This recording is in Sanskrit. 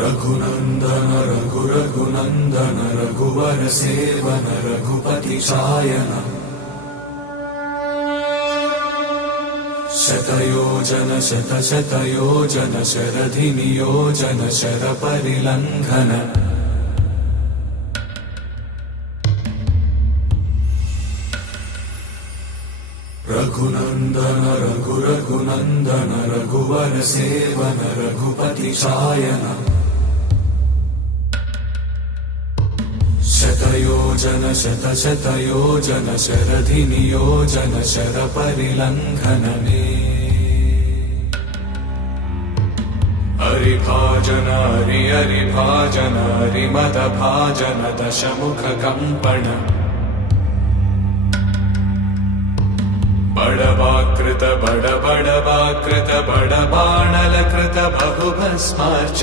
रघुनंदन रघुनंदन रघुवर सेवन रघुपति शायन शतयोजन शतयोजन शरधि नियोजन शरपरिलंघन रघुनंदन रघुनंदन रघुवर सेवन रघुपति शायन शतयोजन शतयोजन शरधि नियोजन शरपरिलंघन हरिभाजन हरिभाजन हरिमदभाजन दशमुख कंपन बड़वाकृत बड़बाणलकृत बहुभस्मार्च